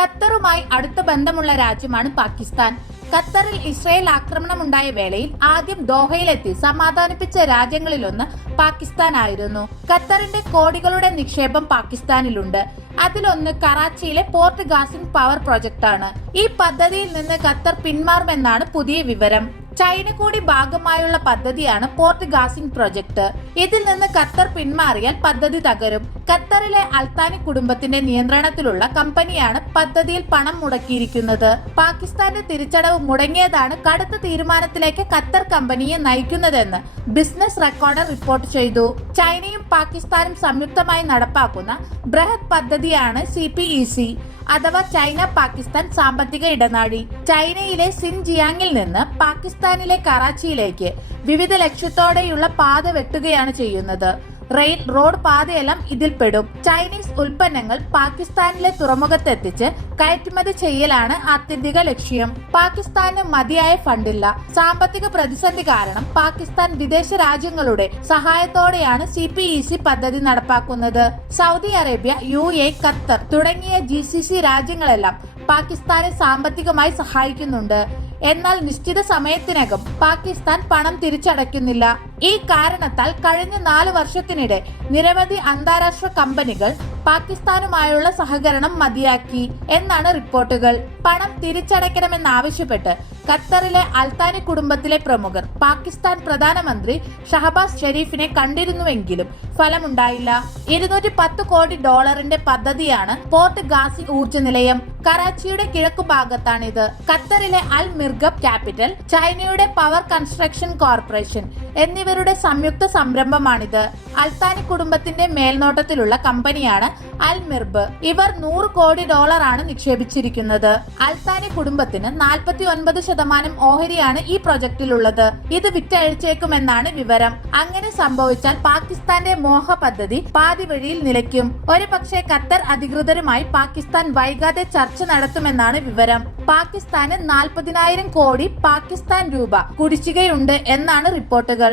ഖത്തറുമായി അടുത്ത ബന്ധമുള്ള രാജ്യമാണ് പാകിസ്ഥാൻ. ഖത്തറിൽ ഇസ്രയേൽ ആക്രമണമുണ്ടായ വേളയിൽ ആദ്യം ദോഹയിലെത്തി സമാധാനിപ്പിച്ച രാജ്യങ്ങളിലൊന്ന് പാകിസ്ഥാൻ ആയിരുന്നു ഖത്തറിന്റെ കോടികളുടെ നിക്ഷേപം പാകിസ്ഥാനിലുണ്ട്. അതിലൊന്ന് കറാച്ചിയിലെ പോർട്ട് ഗാസിംഗ് പവർ പ്രൊജക്ടാണ് ഈ പദ്ധതിയിൽ നിന്ന് ഖത്തർ പിന്മാറുമെന്നാണ് പുതിയ വിവരം. ചൈന കൂടി ഭാഗമായുള്ള പദ്ധതിയാണ് പോർട്ട് ഗാസിംഗ് പ്രൊജക്ട് ഇതിൽ നിന്ന് ഖത്തർ പിന്മാറിയാൽ പദ്ധതി തകരും. ഖത്തറിലെ അൽത്താനി കുടുംബത്തിന്റെ നിയന്ത്രണത്തിലുള്ള കമ്പനിയാണ് പദ്ധതിയിൽ പണം മുടക്കിയിരിക്കുന്നത്. പാകിസ്ഥാന്റെ തിരിച്ചടവ് മുടങ്ങിയതാണ് കടുത്ത തീരുമാനത്തിലേക്ക് ഖത്തർ കമ്പനിയെ നയിക്കുന്നതെന്ന് ബിസിനസ് റെക്കോർഡർ റിപ്പോർട്ട് ചെയ്തു. ചൈനയും പാകിസ്ഥാനും സംയുക്തമായി നടപ്പാക്കുന്ന ബൃഹത് പദ്ധതിയാണ് സി പി അഥവാ ചൈന പാകിസ്ഥാൻ സാമ്പത്തിക ഇടനാഴി. ചൈനയിലെ സിൻജിയാങ്ങിൽ നിന്ന് പാകിസ്ഥാനിലെ കറാച്ചിയിലേക്ക് വിവിധ ലക്ഷ്യത്തോടെയുള്ള പാത വെട്ടുകയാണ് ചെയ്യുന്നത്. റെയിൽ റോഡ് പാതയെല്ലാം ഇതിൽപ്പെടും. ചൈനീസ് ഉൽപ്പന്നങ്ങൾ പാകിസ്ഥാനിലെ തുറമുഖത്തെത്തിച്ച് കയറ്റുമതി ചെയ്യലാണ് ആത്യന്തിക ലക്ഷ്യം. പാകിസ്ഥാന് മതിയായ ഫണ്ടില്ല. സാമ്പത്തിക പ്രതിസന്ധി കാരണം പാകിസ്ഥാൻ വിദേശ രാജ്യങ്ങളുടെ സഹായത്തോടെയാണ് സി പി ഇ സി പദ്ധതി നടപ്പാക്കുന്നത്. Saudi Arabia U A Qatar തുടങ്ങിയ ജി സി സി രാജ്യങ്ങളെല്ലാം പാകിസ്ഥാനെ സാമ്പത്തികമായി സഹായിക്കുന്നുണ്ട്. എന്നാൽ നിശ്ചിത സമയത്തിനകം പാകിസ്ഥാൻ പണം തിരിച്ചടയ്ക്കുന്നില്ല. ഈ കാരണത്താൽ കഴിഞ്ഞ നാല് വർഷത്തിനിടെ നിരവധി അന്താരാഷ്ട്ര കമ്പനികൾ പാകിസ്ഥാനുമായുള്ള സഹകരണം മതിയാക്കി എന്നാണ് റിപ്പോർട്ടുകൾ. പണം തിരിച്ചടയ്ക്കണമെന്നാവശ്യപ്പെട്ട് ഖത്തറിലെ അൽത്താനി കുടുംബത്തിലെ പ്രമുഖർ പാകിസ്ഥാൻ പ്രധാനമന്ത്രി ഷഹബാസ് ഷെരീഫിനെ കണ്ടിരുന്നുവെങ്കിലും ഫലമുണ്ടായില്ല. ഇരുന്നൂറ്റി പത്ത് കോടി ഡോളറിന്റെ പദ്ധതിയാണ് പോർട്ട് ഗാസി ഊർജ നിലയം കറാച്ചിയുടെ കിഴക്കു ഭാഗത്താണിത്. ഖത്തറിലെ അൽ മിർഗബ് ക്യാപിറ്റൽ ചൈനയുടെ പവർ കൺസ്ട്രക്ഷൻ കോർപ്പറേഷൻ എന്നിവരുടെ സംയുക്ത സംരംഭമാണിത്. അൽത്താനി കുടുംബത്തിന്റെ മേൽനോട്ടത്തിലുള്ള കമ്പനിയാണ് അൽ മിർബ്. ഇവർ നൂറ് കോടി ഡോളറാണ് നിക്ഷേപിച്ചിരിക്കുന്നത്. അൽത്താനി കുടുംബത്തിന് നാൽപ്പത്തി ഒൻപത് ശതമാനം ഓഹരിയാണ് ഈ പ്രൊജക്ടിലുള്ളത് ഇത് വിറ്റഴിച്ചേക്കുമെന്നാണ് വിവരം. അങ്ങനെ സംഭവിച്ചാൽ പാകിസ്ഥാന്റെ മോഹ പദ്ധതി പാതി വഴിയിൽ നിലയ്ക്കും. ഒരു പക്ഷേ ഖത്തർ അധികൃതരുമായി പാകിസ്ഥാൻ വൈകാതെ ചർച്ച നടത്തുമെന്നാണ് വിവരം. പാകിസ്ഥാന് നാൽപ്പതിനായിരം കോടി പാകിസ്ഥാൻ രൂപ കുടിശ്ശികയുണ്ട് എന്നാണ് റിപ്പോർട്ടുകൾ.